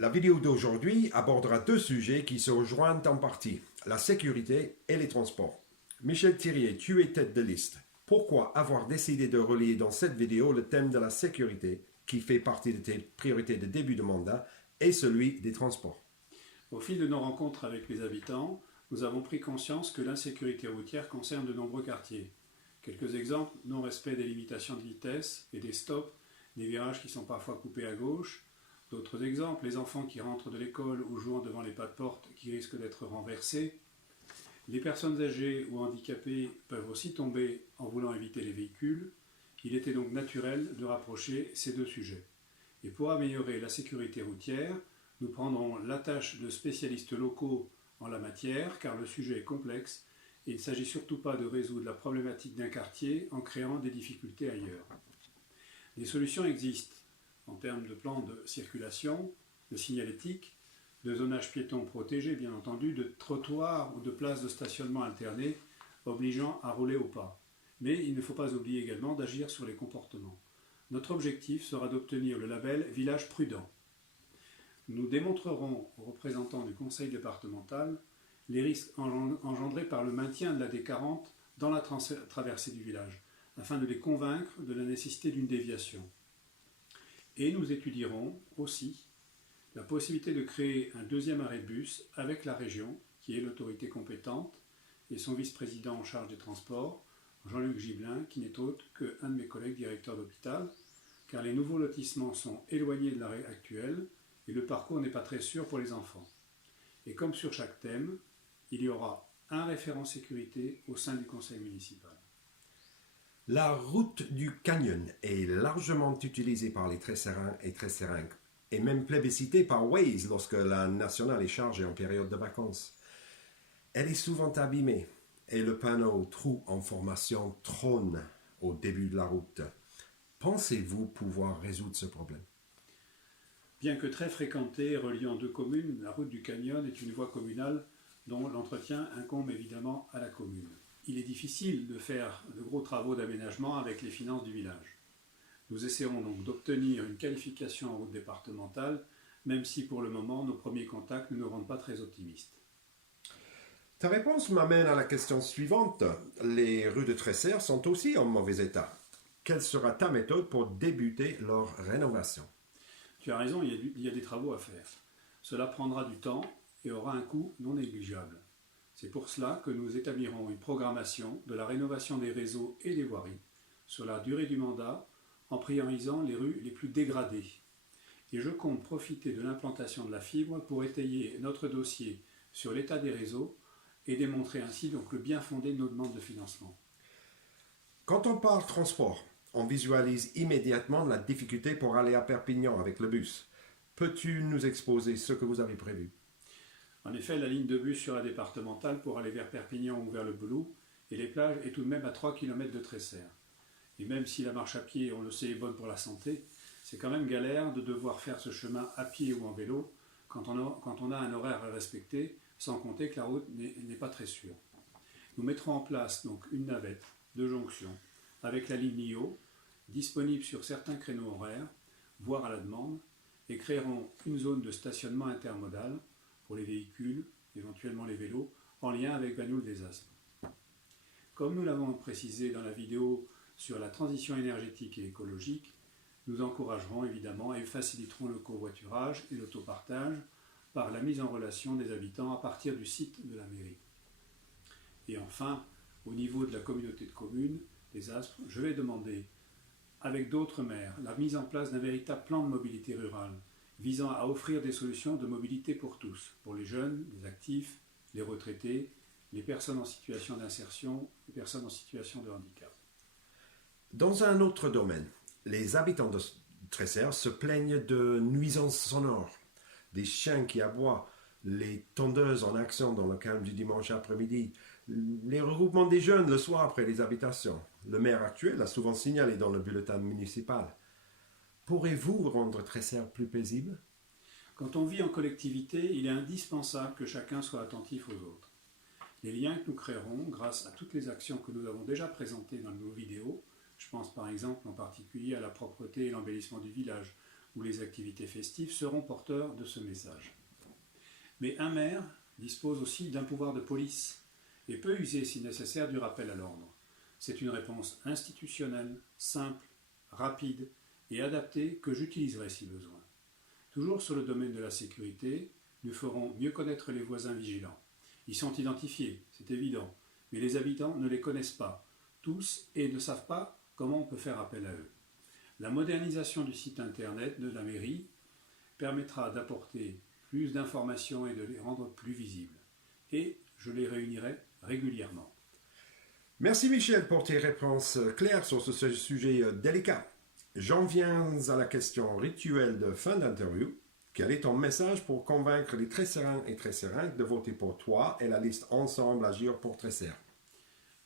La vidéo d'aujourd'hui abordera deux sujets qui se rejoignent en partie, la sécurité et les transports. Michel Thirier, tu es tête de liste. Pourquoi avoir décidé de relier dans cette vidéo le thème de la sécurité, qui fait partie de tes priorités de début de mandat, et celui des transports? Au fil de nos rencontres avec les habitants, nous avons pris conscience que l'insécurité routière concerne de nombreux quartiers. Quelques exemples: non-respect des limitations de vitesse et des stops, des virages qui sont parfois coupés à gauche. D'autres exemples: les enfants qui rentrent de l'école ou jouant devant les pas de porte qui risquent d'être renversés. Les personnes âgées ou handicapées peuvent aussi tomber en voulant éviter les véhicules. Il était donc naturel de rapprocher ces deux sujets. Et pour améliorer la sécurité routière, nous prendrons la tâche de spécialistes locaux en la matière, car le sujet est complexe et il ne s'agit surtout pas de résoudre la problématique d'un quartier en créant des difficultés ailleurs. Des solutions existent en termes de plans de circulation, de signalétique, de zonage piéton protégé bien entendu, de trottoirs ou de places de stationnement alternées obligeant à rouler au pas. Mais il ne faut pas oublier également d'agir sur les comportements. Notre objectif sera d'obtenir le label Village Prudent. Nous démontrerons aux représentants du conseil départemental les risques engendrés par le maintien de la D40 dans la traversée du village, afin de les convaincre de la nécessité d'une déviation. Et nous étudierons aussi la possibilité de créer un deuxième arrêt de bus avec la région, qui est l'autorité compétente, et son vice-président en charge des transports, Jean-Luc Gibelin, qui n'est autre qu'un de mes collègues directeurs d'hôpital, car les nouveaux lotissements sont éloignés de l'arrêt actuel et le parcours n'est pas très sûr pour les enfants. Et comme sur chaque thème, il y aura un référent sécurité au sein du conseil municipal. La route du Canyon est largement utilisée par les Tresserrains et Tresserrinques, et même plébiscitée par Waze lorsque la nationale est chargée en période de vacances. Elle est souvent abîmée, et le panneau trou en formation trône au début de la route. Pensez-vous pouvoir résoudre ce problème? Bien que très fréquentée et reliant deux communes, la route du Canyon est une voie communale dont l'entretien incombe évidemment à la commune. Il est difficile de faire de gros travaux d'aménagement avec les finances du village. Nous essaierons donc d'obtenir une qualification en route départementale, même si pour le moment nos premiers contacts ne nous rendent pas très optimistes. Ta réponse m'amène à la question suivante. Les rues de Tresserre sont aussi en mauvais état. Quelle sera ta méthode pour débuter leur rénovation? Tu as raison, il y a des travaux à faire. Cela prendra du temps et aura un coût non négligeable. C'est pour cela que nous établirons une programmation de la rénovation des réseaux et des voiries sur la durée du mandat en priorisant les rues les plus dégradées. Et je compte profiter de l'implantation de la fibre pour étayer notre dossier sur l'état des réseaux et démontrer ainsi donc le bien fondé de nos demandes de financement. Quand on parle transport, on visualise immédiatement la difficulté pour aller à Perpignan avec le bus. Peux-tu nous exposer ce que vous avez prévu? En effet, la ligne de bus sur la départementale pour aller vers Perpignan ou vers le Boulou et les plages est tout de même à 3 km de Tresserre. Et même si la marche à pied, on le sait, est bonne pour la santé, c'est quand même galère de devoir faire ce chemin à pied ou en vélo quand on a un horaire à respecter, sans compter que la route n'est pas très sûre. Nous mettrons en place donc une navette de jonction avec la ligne NIO, disponible sur certains créneaux horaires, voire à la demande, et créerons une zone de stationnement intermodal pour les véhicules, éventuellement les vélos, en lien avec Bagnoul des Aspres. Comme nous l'avons précisé dans la vidéo sur la transition énergétique et écologique, nous encouragerons évidemment et faciliterons le covoiturage et l'autopartage par la mise en relation des habitants à partir du site de la mairie. Et enfin, au niveau de la communauté de communes des Aspres, je vais demander, avec d'autres maires, la mise en place d'un véritable plan de mobilité rurale, visant à offrir des solutions de mobilité pour tous, pour les jeunes, les actifs, les retraités, les personnes en situation d'insertion, les personnes en situation de handicap. Dans un autre domaine, les habitants de Tresserre se plaignent de nuisances sonores, des chiens qui aboient, les tondeuses en action dans le calme du dimanche après-midi, les regroupements des jeunes le soir après les habitations. Le maire actuel a souvent signalé dans le bulletin municipal. Pourrez-vous rendre Tresserre plus paisible? Quand on vit en collectivité, il est indispensable que chacun soit attentif aux autres. Les liens que nous créerons grâce à toutes les actions que nous avons déjà présentées dans nos vidéos, je pense par exemple en particulier à la propreté et l'embellissement du village, ou les activités festives seront porteurs de ce message. Mais un maire dispose aussi d'un pouvoir de police et peut user si nécessaire du rappel à l'ordre. C'est une réponse institutionnelle, simple, rapide et adaptée que j'utiliserai si besoin. Toujours sur le domaine de la sécurité, nous ferons mieux connaître les voisins vigilants. Ils sont identifiés, c'est évident, mais les habitants ne les connaissent pas, tous, et ne savent pas comment on peut faire appel à eux. La modernisation du site internet de la mairie permettra d'apporter plus d'informations et de les rendre plus visibles. Et je les réunirai régulièrement. Merci Michel pour tes réponses claires sur ce sujet délicat. J'en viens à la question rituelle de fin d'interview. Quel est ton message pour convaincre les Tresserrains et Tresserrainques de voter pour toi et la liste Ensemble Agir pour Tresserre?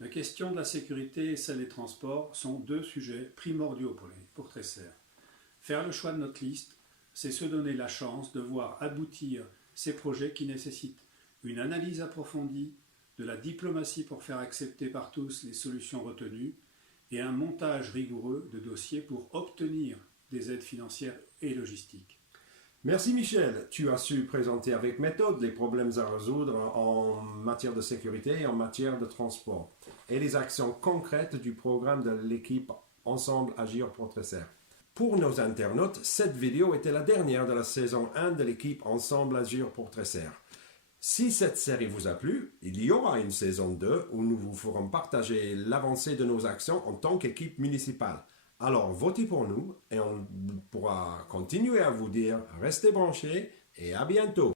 La question de la sécurité et celle des transports sont deux sujets primordiaux pour Tresserre. Faire le choix de notre liste, c'est se donner la chance de voir aboutir ces projets qui nécessitent une analyse approfondie, de la diplomatie pour faire accepter par tous les solutions retenues et un montage rigoureux de dossiers pour obtenir des aides financières et logistiques. Merci Michel, tu as su présenter avec méthode les problèmes à résoudre en matière de sécurité et en matière de transport et les actions concrètes du programme de l'équipe Ensemble Agir pour Tresserre. Pour nos internautes, cette vidéo était la dernière de la saison 1 de l'équipe Ensemble Agir pour Tresserre. Si cette série vous a plu, il y aura une saison 2 où nous vous ferons partager l'avancée de nos actions en tant qu'équipe municipale. Alors votez pour nous et on pourra continuer à vous dire restez branchés et à bientôt.